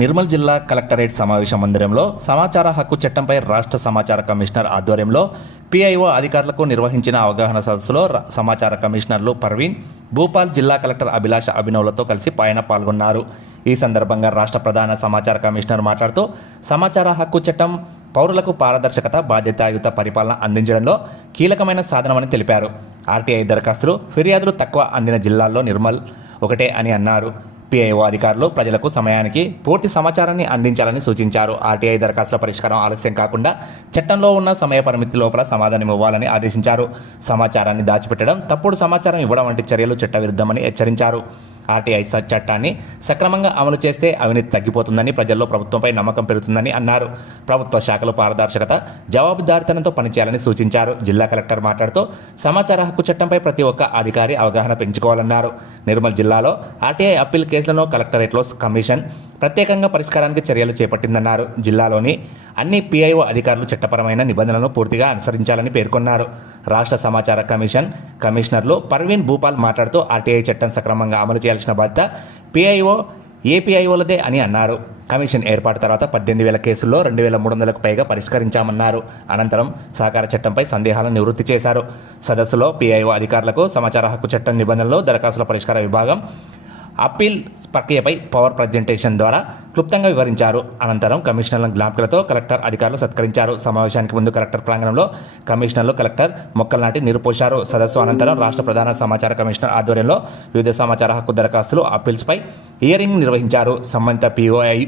నిర్మల్ జిల్లా కలెక్టరేట్ సమావేశ మందిరంలో సమాచార హక్కు చట్టంపై రాష్ట్ర సమాచార కమిషనర్ ఆధ్వర్యంలో పిఐఓ అధికారులకు నిర్వహించిన అవగాహన సదస్సులో సమాచార కమిషనర్లు పర్వీన్, భూపాల్, జిల్లా కలెక్టర్ అభిలాష అభినవ్లతో కలిసి ఆయన పాల్గొన్నారు. ఈ సందర్భంగా రాష్ట్ర ప్రధాన సమాచార కమిషనర్ మాట్లాడుతూ సమాచార హక్కు చట్టం పౌరులకు పారదర్శకత, బాధ్యతాయుత పరిపాలన అందించడంలో కీలకమైన సాధనమని తెలిపారు. ఆర్టీఐ దరఖాస్తులు, ఫిర్యాదులు తక్కువ అందిన జిల్లాల్లో నిర్మల్ ఒకటే అని అన్నారు. పిఐఓ అధికారులు ప్రజలకు సమయానికి పూర్తి సమాచారాన్ని అందించాలని సూచించారు. ఆర్టీఐ దరఖాస్తుల పరిష్కారం ఆలస్యం కాకుండా చట్టంలో ఉన్న సమయ పరిమితి లోపల సమాధానం ఇవ్వాలని ఆదేశించారు. సమాచారాన్ని దాచిపెట్టడం, తప్పుడు సమాచారం ఇవ్వడం వంటి చర్యలు చట్టవిరుద్ధమని హెచ్చరించారు. ఆర్టీఐ చట్టాన్ని సక్రమంగా అమలు చేస్తే అవినీతి తగ్గిపోతుందని, ప్రజల్లో ప్రభుత్వంపై నమ్మకం పెరుగుతుందని అన్నారు. ప్రభుత్వ శాఖలు పారదర్శకత, జవాబుదారీతనంతో పనిచేయాలని సూచించారు. జిల్లా కలెక్టర్ మాట్లాడుతూ సమాచార హక్కు చట్టంపై ప్రతి ఒక్క అధికారి అవగాహన పెంచుకోవాలన్నారు. నిర్మల్ జిల్లాలో ఆర్టీఐ అప్పీల్ కేసులను కలెక్టరేట్లో కమిషన్ ప్రత్యేకంగా పరిష్కారానికి చర్యలు చేపట్టిందన్నారు. జిల్లాలోని అన్ని పిఐఓ అధికారులు చట్టపరమైన నిబంధనలను పూర్తిగా అనుసరించాలని పేర్కొన్నారు. రాష్ట్ర సమాచార కమిషన్ కమిషనర్లు పర్వీన్, భూపాల్ మాట్లాడుతూ ఆర్టీఐ చట్టం సక్రమంగా అమలు చేయాల్సిన బాధ్యత పిఐఓ, ఏపీఐఓలదే అని అన్నారు. కమిషన్ ఏర్పాటు తర్వాత 18,000 కేసుల్లో 2,300కు పైగా పరిష్కరించామన్నారు. అనంతరం సహకార చట్టంపై సందేహాలను నివృత్తి చేశారు. సదస్సులో పిఐఓ అధికారులకు సమాచార హక్కు చట్టం నిబంధనలు, దరఖాస్తుల పరిష్కార విభాగం, అప్పీల్ ప్రక్రియపై పవర్ ప్రజెంటేషన్ ద్వారా క్లుప్తంగా వివరించారు. అనంతరం కమిషనర్ల జ్ఞాపికలతో కలెక్టర్ అధికారులు సత్కరించారు. సమావేశానికి ముందు కలెక్టర్ ప్రాంగణంలో కమిషనర్లు, కలెక్టర్ మొక్కలు నాటి నీరు పోశారు. సదస్సు అనంతరం రాష్ట్ర ప్రధాన సమాచార కమిషనర్ ఆధ్వర్యంలో వివిధ సమాచార హక్కు దరఖాస్తులు, అప్పీల్స్పై హియరింగ్ నిర్వహించారు. సంబంధిత పిఓఐ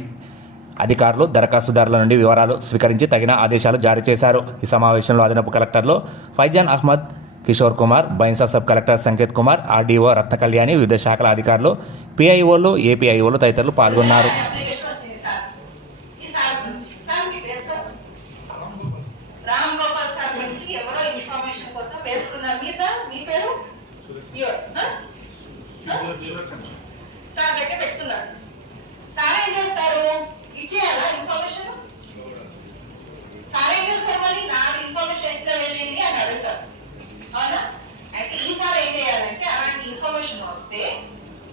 అధికారులు దరఖాస్తుదారుల నుండి వివరాలు స్వీకరించి తగిన ఆదేశాలు జారీ చేశారు. ఈ సమావేశంలో అదనపు కలెక్టర్లు Faizan Ahmed, Kishore Kumar, Bhainsa sub collector Sanket Kumar, RDO Ratna Kalyani, వివిధ శాఖల అధికారులు, పిఐఓలు, ఏపీఐఓలు తదితరులు పాల్గొన్నారు.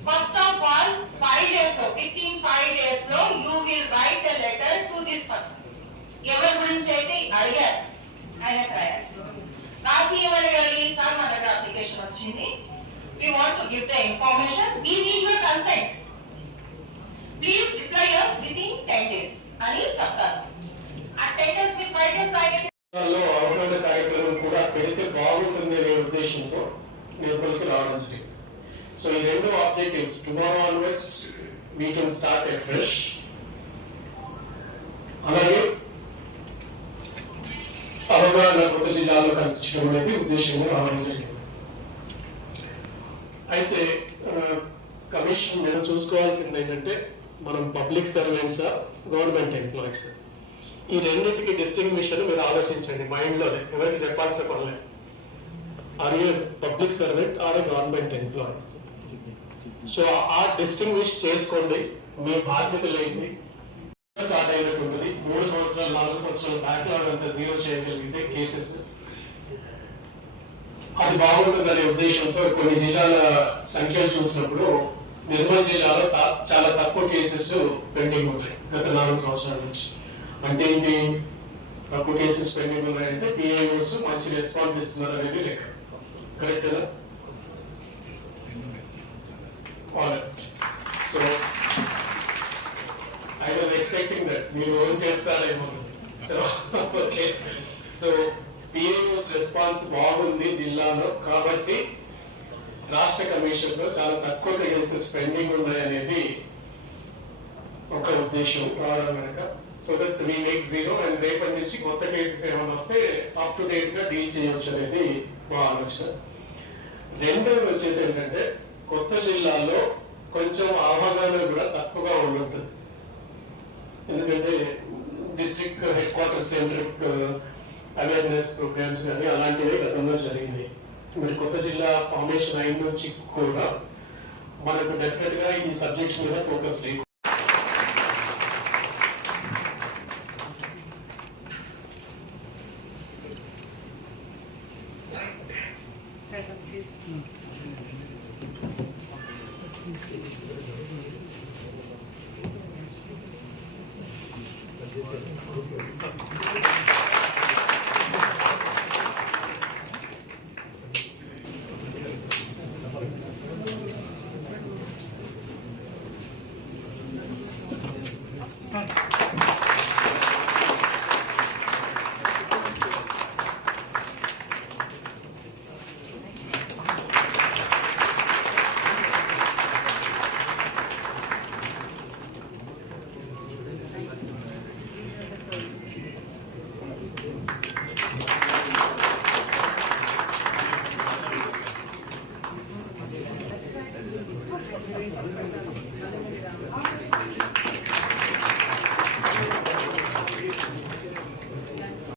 First of all, 5 days లో, within 5 days లో you will write a letter to this person. ఎవరి గురించి అయితే అడిగారు ఆయన రాయాలి. రాసి ఎవరు అడిగారు? సార్ మన దగ్గర అప్లికేషన్ వచ్చింది, we want to give the information, we need your consent, please reply us within 10 days అని చెప్తారు. ఆ 10 days మీ 5 days రాయగలిగితే అవగాహన కార్యక్రమం కూడా పెడితే బాగుంటుంది అనే ఉద్దేశంతో నిర్మల్కి రావడం జరిగింది. So in the end of objectives, tomorrow onwards we can start afresh. అలాగే అవగాహన కొత్త జిల్లాలో కనిపించడం అనేది ఉద్దేశంగా రావడం జరిగింది. అయితే కమిషన్ మనం చూసుకోవాల్సింది ఏంటంటే మనం పబ్లిక్ సర్వెంట్సా, గవర్నమెంట్ ఎంప్లాయీస్, ఈ రెండింటికి డిస్టింగ్విషన్ మీరు ఆలోచించండి మైండ్లోనే, ఎవరికి చెప్పాల్సిన పర్లేదు. Are you public servant or government employee? So ఆ డిస్టింగ్విష్ చేసుకోండి. మీ బాధ్యతలు ఏంటి? స్టార్ట్ అయినటువంటిది 3 సంవత్సరాలు 4 సంవత్సరాల బ్యాక్లాగ్ అంతా జీరో చేయగలిగితే కేసెస్ అది బాగుంటుందనే ఉద్దేశంతో కొన్ని జిల్లాల సంఖ్యలు చూసినప్పుడు నిర్మల్ జిల్లాలో చాలా తక్కువ కేసెస్ పెండింగ్ ఉన్నాయి గత 4 సంవత్సరాల నుంచి. అంటే ఏంటి తక్కువ కేసెస్ పెండింగ్ ఉన్నాయంటే పిఐఓస్ మంచి రెస్పాన్స్ ఇస్తున్నారు అనేది లెక్క. కరెక్ట్ కదా? So I was expecting that మీరు ఓన్ చేస్తారేమో. సో ఓకే, సో పిఐఓస్ రెస్పాన్స్ బాగుంది జిల్లాలో కాబట్టి రాష్ట్ర కమిషన్ లో చాలా తక్కువ కేసెస్ పెండింగ్ ఉన్నాయనేది ఒక ఉద్దేశం రావడం కనుక. So that we make zero and రేపటి నుంచి కొత్త కేసెస్ ఏమైనా వస్తే అప్ టు డేట్ గా డీల్ చేయవచ్చు అనేది మా ఆలోచన. రెండోది వచ్చేసి ఏంటంటే కొత్త జిల్లాలో కొంచెం అవగాహన కూడా తక్కువగా ఉంటుంది. ఎందుకంటే district head quarter centric awareness programmes కానీ అలాంటివి గతంలో జరిగింది. మరి కొత్త జిల్లా ఫార్మేషన్ అయిన నుంచి కూడా మనకు డెఫినెట్ గా ఈ సబ్జెక్ట్ మీద ఫోకస్ లేదు.